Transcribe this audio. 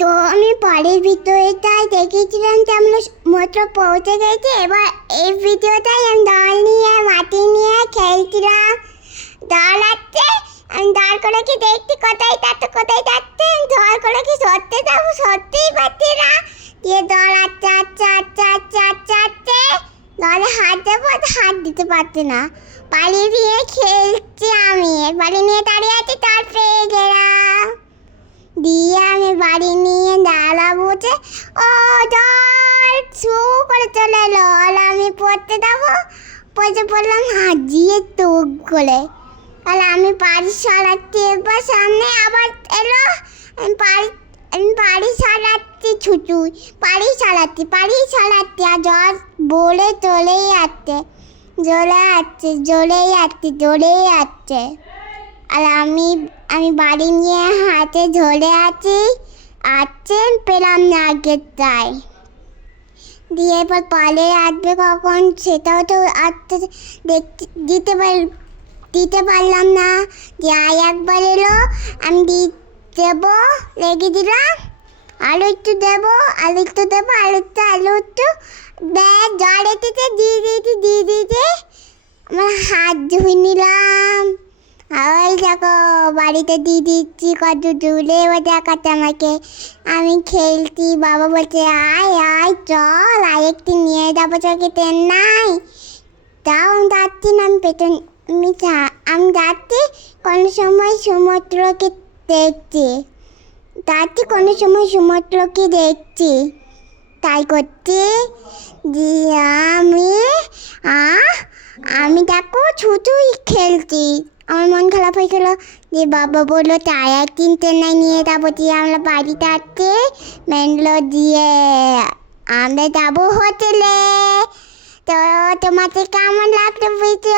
তো আমি বাড়ির ভিতরেটাই দেখেছিলাম যে আমরা মাত্র পৌঁছে গেছি। এবার এই ভিডিওটাই আমি দল নিয়ে, মাটি নিয়ে খেলছিলাম। দল আছে আমি দল করে কি দেখছি? কোথায় যাচ্ছে কোথায় যাচ্ছে? দল করে কি সরতে যাব? সরতেই পারছি না। দিয়ে দল আচ্ছা আচ্ছা আচ্ছা আচ্ছা আচ্ছা আচ্ছা দলে হাত দেবো, হাত দিতে পারছে না। পালিয়ে বাড়ি নিয়ে দাঁড়াবো যে, ও জল শু করে চলে এলো। আর আমি পড়তে যাব। পড়তে পড়লাম হাজিয়ে টুক করে। আর আমি বাড়ি সারাচ্ছি। এবার সামনে আবার এলো। আমি বাড়ি আমি বাড়ি সারাচ্ছি ছুটুই বাড়ি সারাচ্ছি বাড়ি সারাচ্ছি। আর জল বলে চলেই যাচ্ছে, জ্বলে যাচ্ছে জ্বলেই যাচ্ছে জ্বলেই যাচ্ছে। আর আমি আমি বাড়ি নিয়ে হাতে ধরে আছি। আছে পেলাম না আগের তাই। দিয়ে এবার পালে আসবে কখন? সেটাও তো আসতে দিতে পার, দিতে পারলাম না। যাই একবার এলো, আমি দি, দেবো, লেগে দিলাম। আলু একটু দেবো, আলু একটু দেবো, আলু একটু আলু একটু। ব্যাগ জল এসেছে, দিয়ে দিয়েছি দিয়ে দিয়েছি। আমার হাত ধুয়ে নিলাম। ওই দেখো বাড়িতে দিয়ে দিচ্ছি কত দূরে এবার দেখাচ্ছে আমাকে। আমি খেলছি। বাবা বলছে, আয় আয়, চল। আর একটু নিয়ে যাব চোখে ট্রেন নাই। তাও আমি যাচ্ছি না। আমি পেছন, আমি আমি যাচ্ছি কোনো সময় সমুদ্রকে দেখছি। যাচ্ছি কোনো সময় সমুদ্রকে দেখছি। তাই করছি। দিয়ে আমি আ আমি দেখো ছুটুই খেলছি। আমার মন খারাপ হয়েছিল। যে বাবা বলল, টায়ার কিনতে নাই, নিয়ে যাব। দিয়ে আমরা বাড়িতে আসছি মেনলো দিয়ে, আমরা যাব হোটেলে। তো তোমাকে কেমন লাগল ভিডিও